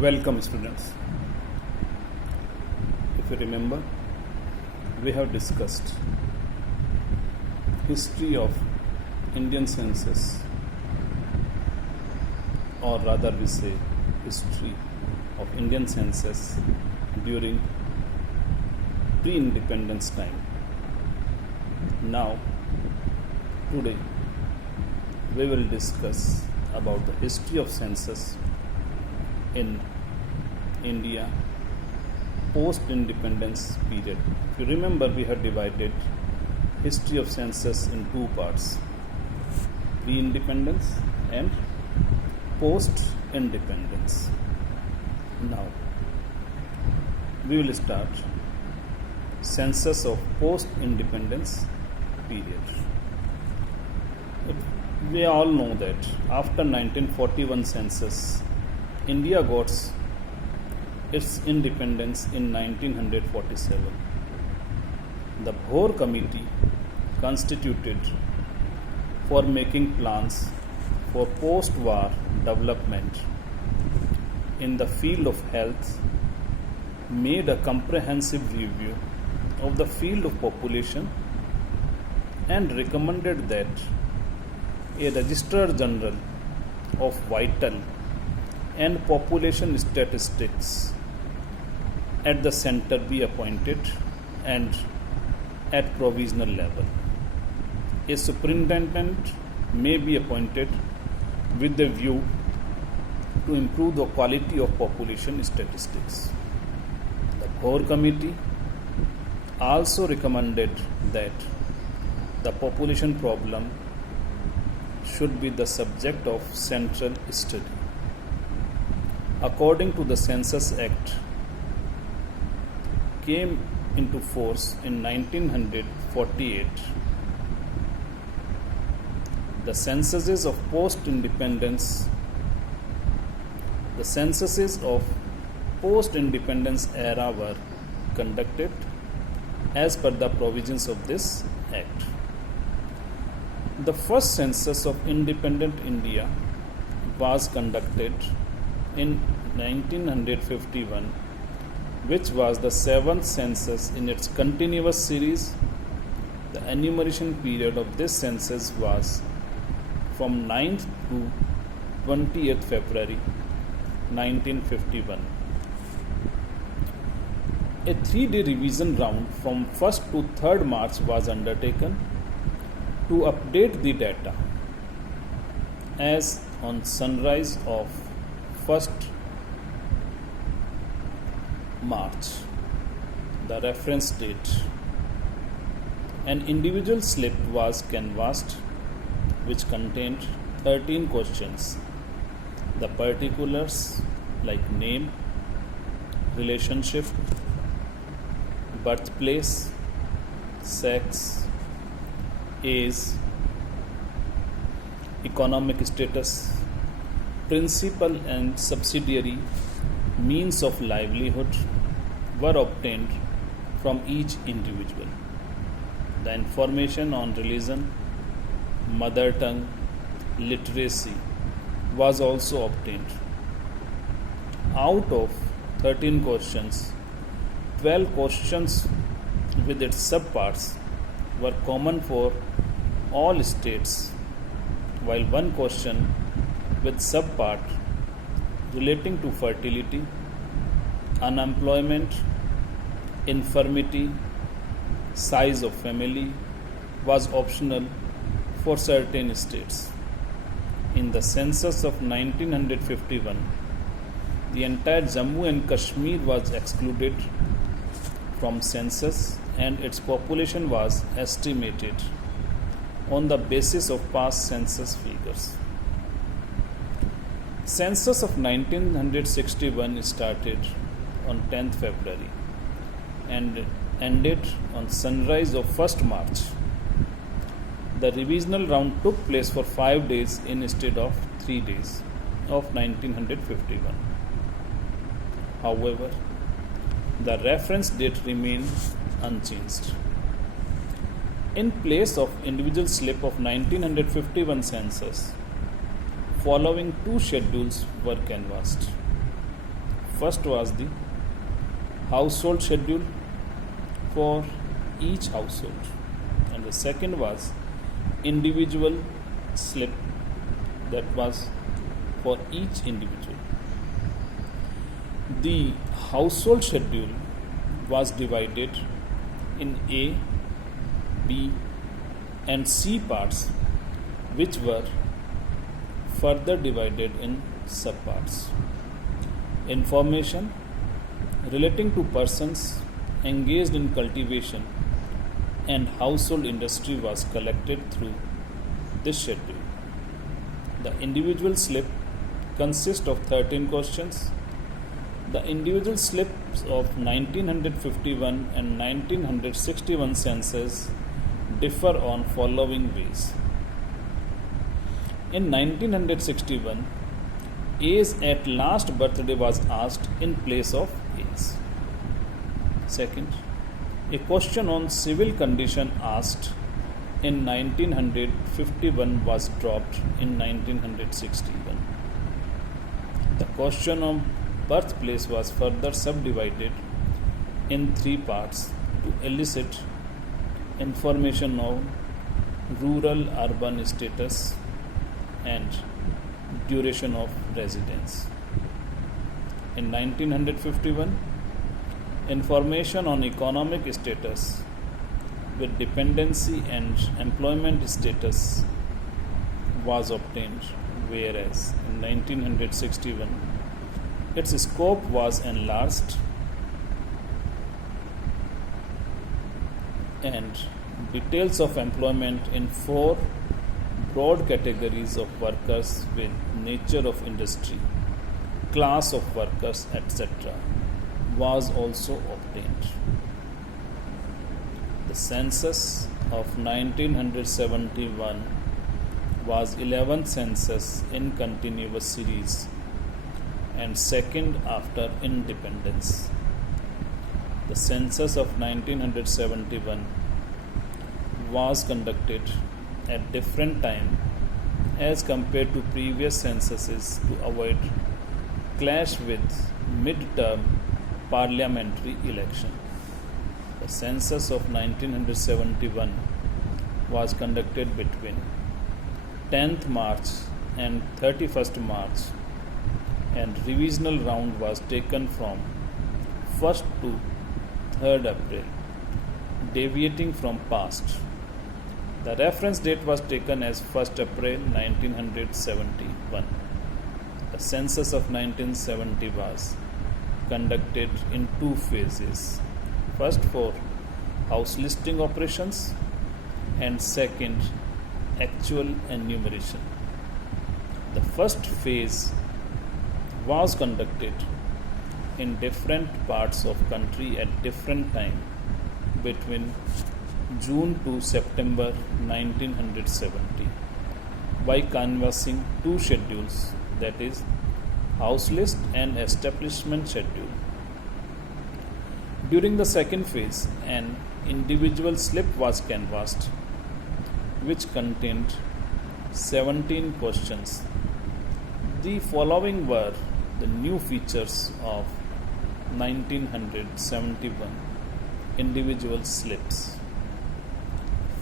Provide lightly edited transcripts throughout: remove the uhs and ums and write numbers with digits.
Welcome, students. If you remember, we have discussed history of Indian census, or rather we say history of Indian census during pre-independence time. Now, today we will discuss about the history of census in India post-independence period. If you remember, we had divided history of census in two parts: pre-independence and post-independence. Now, we will start census of post-independence period. We all know that after 1941 census, India got its independence in 1947. The Bhor Committee constituted for making plans for post-war development in the field of health made a comprehensive review of the field of population and recommended that a Registrar General of Vital and Population Statistics at the center be appointed, and at provisional level a superintendent may be appointed with the view to improve the quality of population statistics. The Bhor Committee also recommended that the population problem should be the subject of central study. According to the Census Act, came into force in 1948, the censuses of post-independence era were conducted as per the provisions of this act. The first census of independent India was conducted in 1951, which was the 7th census in its continuous series. The enumeration period of this census was from 9th to 20th February 1951. A 3-day revision round from 1st to 3rd March was undertaken to update the data. As on sunrise of 1st March, the reference date, an individual slip was canvassed which contained 13 questions. The particulars like name, relationship, birthplace, sex, age, economic status, principal and subsidiary means of livelihood were obtained from each individual. The information on religion, mother tongue, literacy was also obtained. Out of 13 questions, 12 questions with its subparts were common for all states, while one question with subpart relating to fertility, unemployment, infirmity, size of family was optional for certain states. In the census of 1951, the entire Jammu and Kashmir was excluded from census, and its population was estimated on the basis of past census figures. Census of 1961 started on 10th February and ended on sunrise of 1st March. The revisional round took place for 5 days instead of 3 days of 1951. However, the reference date remained unchanged. In place of individual slip of 1951 census, following two schedules were canvassed. First was the household schedule for each household, and the second was individual slip, that was for each individual. The household schedule was divided in A, B, and C parts, which were further divided in subparts. Information relating to persons engaged in cultivation and household industry was collected through this schedule. The individual slip consists of 13 questions. The individual slips of 1951 and 1961 census differ on following ways. In 1961, A's at last birthday was asked in place of A's. Second, a question on civil condition asked in 1951 was dropped in 1961. The question on birthplace was further subdivided in 3 parts to elicit information on rural urban status and duration of residence. In 1951, information on economic status with dependency and employment status was obtained, whereas in 1961 its scope was enlarged and details of employment in 4 broad categories of workers with nature of industry, class of workers, etc. was also obtained. The census of 1971 was 11th census in continuous series and second after independence. The census of 1971 was conducted at different time as compared to previous censuses to avoid clash with mid-term parliamentary election. The census of 1971 was conducted between 10th March and 31st March, and revisional round was taken from 1st to 3rd April, deviating from past. The reference date was taken as 1st April 1971. The census of 1970 was conducted in 2 phases. First for house listing operations and second actual enumeration. The first phase was conducted in different parts of country at different time between June to September 1970 by canvassing 2 schedules, that is house list and establishment schedule. During the second phase, an individual slip was canvassed which contained 17 questions. The following were the new features of 1971 individual slips.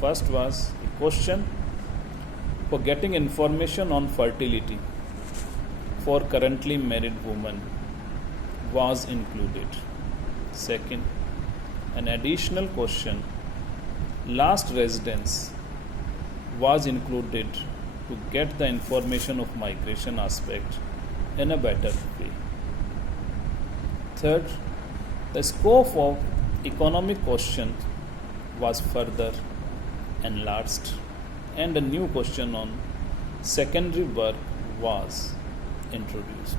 First was a question for getting information on fertility for currently married women was included. Second, an additional question, last residence, was included to get the information of migration aspect in a better way. Third, the scope of economic question was further enlarged and a new question on secondary work was introduced.